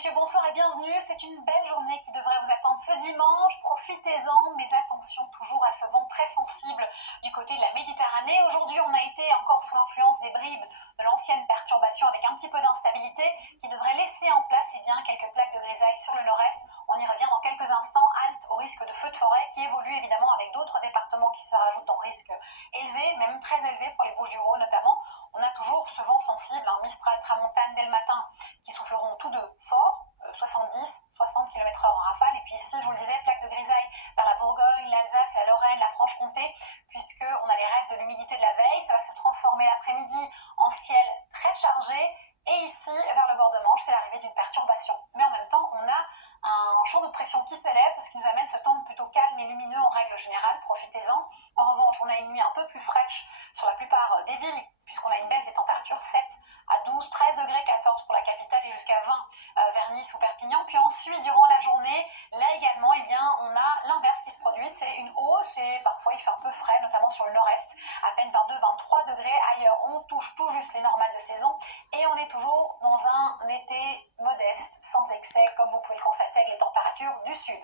messieurs, bonsoir et bienvenue. C'est une belle journée qui devrait vous attendre ce dimanche. Profitez-en, mais attention toujours à ce vent très sensible du côté de la Méditerranée. Aujourd'hui, on a été encore sous l'influence des bribes de l'ancienne perturbation avec un petit peu d'instabilité qui devrait laisser en place quelques plaques de grisaille sur le nord-est. On y revient dans quelques instants. Halte au risque de feux de forêt qui évolue évidemment avec d'autres départements qui se rajoutent en risque élevé, même très élevé pour les Bouches-du-Rhône notamment. On a toujours ce vent sensible, Mistral, Tramontane dès le matin qui souffleront tous deux fort, 70-60 km/h en rafale. Et puis ici, je vous le disais, plaque de grisaille vers la Bourgogne, l'Alsace, la Lorraine, la Franche-Comté, puisqu'on a les restes de l'humidité de la veille. Ça va se transformer l'après-midi en ciel très chargé. Et ici, vers le bord de Manche, c'est l'arrivée d'une perturbation. Mais en même temps, on a un champ de pression qui s'élève, c'est ce qui nous amène ce temps plutôt calme et lumineux en règle générale, profitez-en. En revanche, on a une nuit un peu plus fraîche sur la plupart des villes, puisqu'on a une baisse des températures, 7 à 12, 13 degrés, 14 pour la capitale et jusqu'à 20 vers Nice ou Perpignan. Puis ensuite, durant la journée, là également, on a l'inverse qui se produit, c'est une hausse et parfois il fait un peu frais, notamment sur le nord-est, à peine 22-23 degrés. Ailleurs, on touche tout juste les normales de saison et on est toujours dans un été modeste, sans excès, comme vous pouvez le constater avec les températures du sud.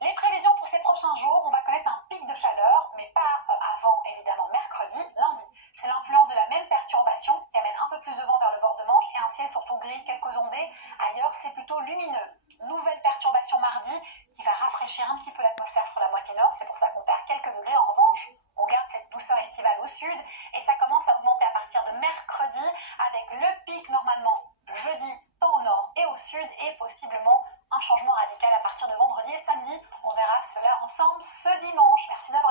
Les prévisions pour ces prochains jours, on va connaître un pic de chaleur, mais pas avant, évidemment, mercredi, lundi. C'est l'influence de la même perturbation qui amène un peu plus de vent vers le bord de Manche et un ciel surtout gris, quelques ondées. Ailleurs, c'est plutôt lumineux. Nouvelle perturbation mardi qui va rafraîchir un petit peu l'atmosphère sur la moitié nord. C'est pour ça qu'on perd quelques degrés. En revanche, on garde cette douceur estivale au sud et ça commence à augmenter à partir de mercredi avec le pic normalement jeudi, tant au nord et au sud et possiblement un changement radical à partir de vendredi et samedi. On verra cela ensemble ce dimanche. Merci d'avoir